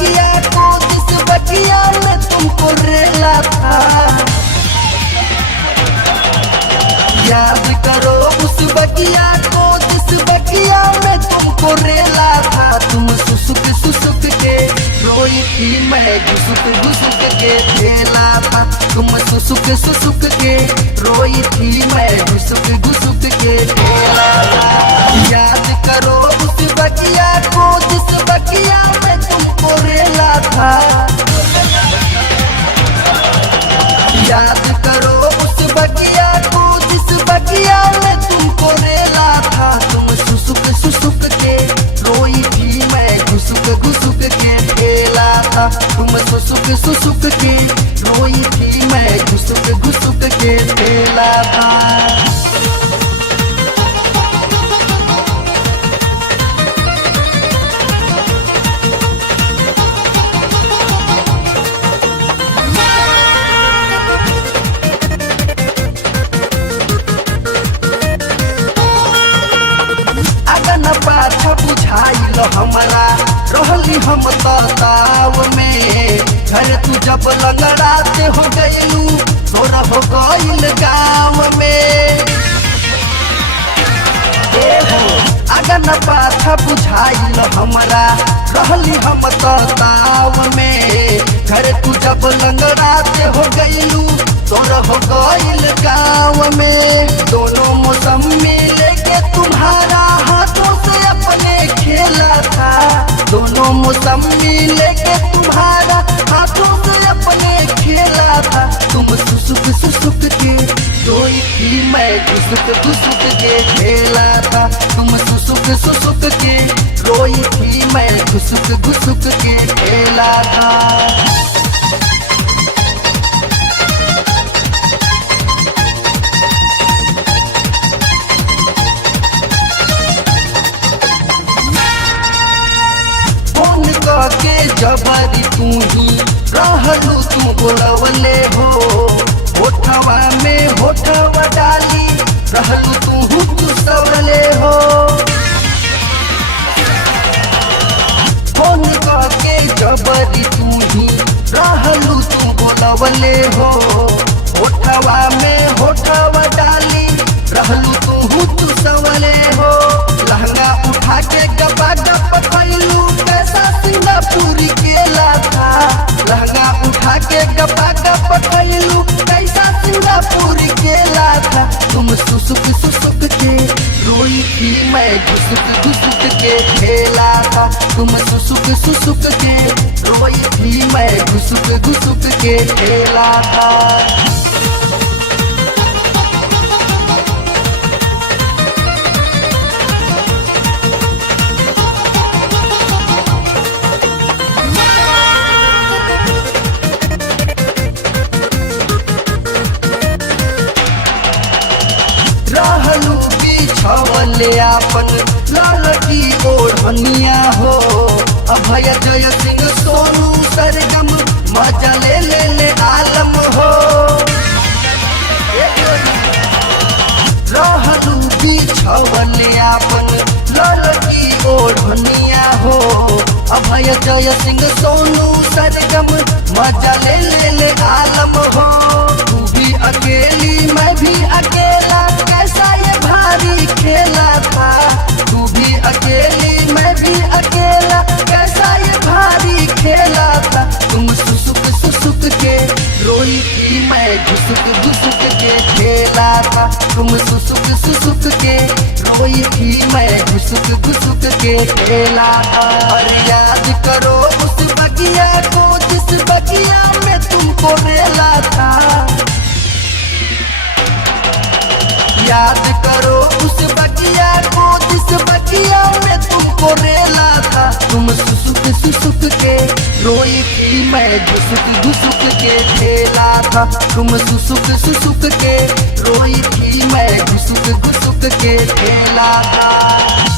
बगिया को जिस बगिया में तुमको रेला था, याद करो उस बगिया को जिस बगिया में तुमको रेला था। तुम सुसुक सुसुक के रोई थी, मैं घुसुक घुसुक के खेला था। तुम सुसुक सुसुक के रोई थी, मैं घुसुक घुसुक के खेला था। याद करो उस बगिया को जिस बगिया में तुमको रेला था, याद करो उस बगिया को जिस बगिया में तुमको रेला था। तुम सुसुक सुसुक के रोई थी, मैं घुसुक घुसुक के खेला था। तुम सुसुक सुसुक के रोई थी, मैं घुसुक घुसुक के खेला था। पाछा बुझाइल हमारा रहली हम ताव में, घर तू जब लंगड़ाते हो गयलू तोरा हो गईल गाँव में। अगन पाछा बुझाइल हमारा रहली हम ताव में, घर तू जब लंगड़ाते हो गयलू तोरा हो गईल गाँव में। दोनों मौसम में लेके तुम्हारा हाथों से अपने खेला था, दोनों मौसम में लेके तुम्हारा हाथों से अपने खेला था। तुम सुसुक सुसुक के रोई थी, मैं घुसुक घुसुक के खेला था। तुम सुसुक सुसुक के रोई थी, मैं घुसुक घुसुक के खेला था। के जबरी तू ही रहलू तुम बोलवले हो, होठवा में होठवा डाली रहलू तू सवले हो। फोन के जबरी तू ही रहलू तुम बोलवले हो, होठवा में होठवा डाली रहलू तू सवले हो। लहंगा उठा के गपा गप खैलू कैसा सिंगापुरी केला था, लहंगा उठा के गपा गप खैलू कैसा सिंगापुरी केला था। तुम सुसुक सुसुक के रोई थी, मैं घुसुक घुसुक के खेला था। तुम सुसुक सुसुक के रोई थी, मैं घुसुक घुसुक के खेला था। रहलू बिछवले आपन ललकी ओढ़निया हो, अभय जय सिंह सोनू सरगम मजा ले आलम हो। रहलू बिछवले आपन ललकी ओढ़निया हो, अभय जय सिंह सोनू सरगम मजा ले आलम हो। तू भी अकेली मैं भी अकेला कैसा ये भारी खेला था, तू भी अकेली मैं भी अकेला कैसा ये भारी खेला था। तुम सुसुक सुसुक के रोई थी, मैं घुसुक घुसुक के खेला था। तुम सुसुक सुसुक के रोई थी, मैं घुसुक घुसुक के खेला था। और याद करो उस बगिया को जिस बगिया में तुमको रेला था, याद करो उस बगिया को जिस बगिया में तुमको रेला था। तुम सुसुक सुसुक के रोई थी, मैं घुसुक घुसुक के खेला था। तुम सुसुक सुसुक के रोई थी, मैं घुसुक घुसुक के खेला था।